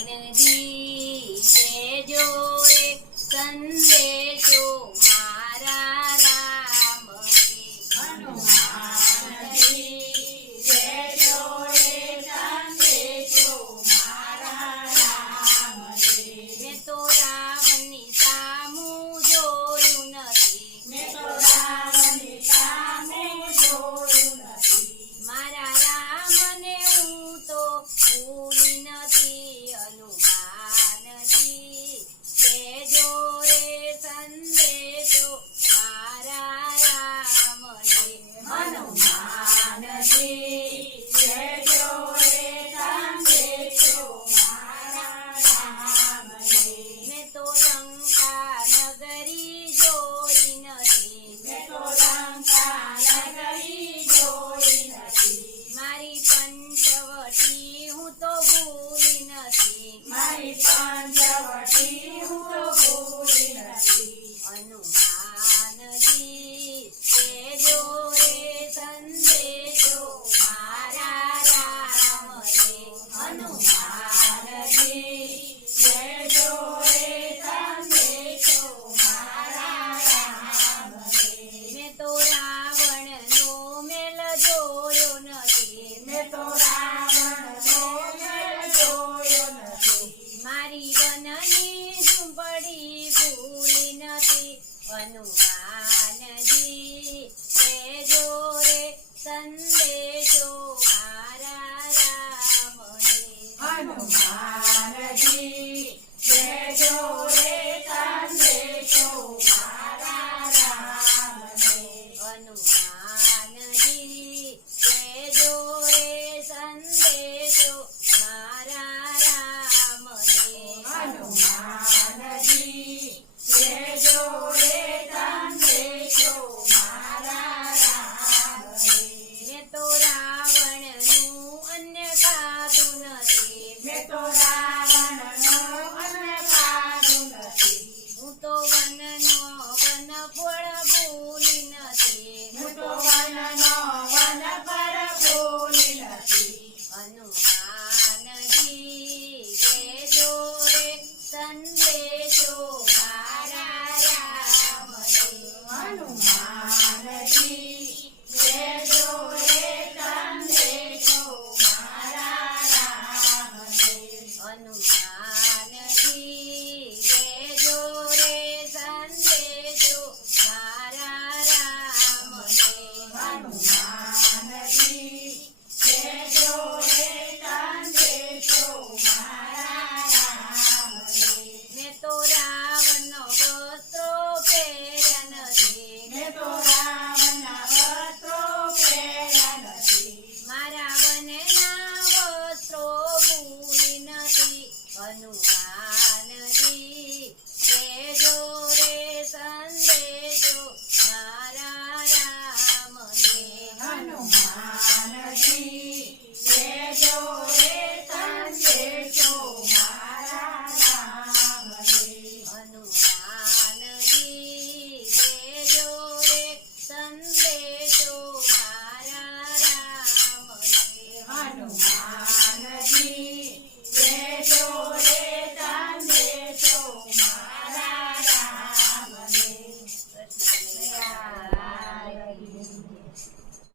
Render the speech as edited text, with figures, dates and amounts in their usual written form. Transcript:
હનુમાનજી દેજો રે સંદેશો મારા રામ હનુમાનજી દેજો રે સંદેશો મારા રામ મેં તો રાવણની સામું જોયું નથી મારા રામને હું તો ભૂલી નથી હનુમાનજી દેજો રે સંદેશો મારા રામને હનુમાનજી દેજો રે સંદેશો મારા રામને મેં તો લંકા નગરી જોઈ નથી મારી પંચવટી હું તો ભૂલી નથી હનુમાનજી દેજો રે સંદેશો મારા રામને હનુમાનજી દેજો રે સંદેશો મારા રામને મેં તો રાવણનો મેલ જોયો નથી મારી વનની ઝૂંપડી ભૂલી નથી હનુમાનજી દેજો રે સંદેશો મારા રામને હનુમાનજી દેજો રે સંદેશો મારા રામને હનુમાનજી દેજો રે સંદેશો મારા રામને હનુમાનજી દેજો રે સંદેશો મારા રામને મેં તો રાવણનું અન્ય ખાધું નથી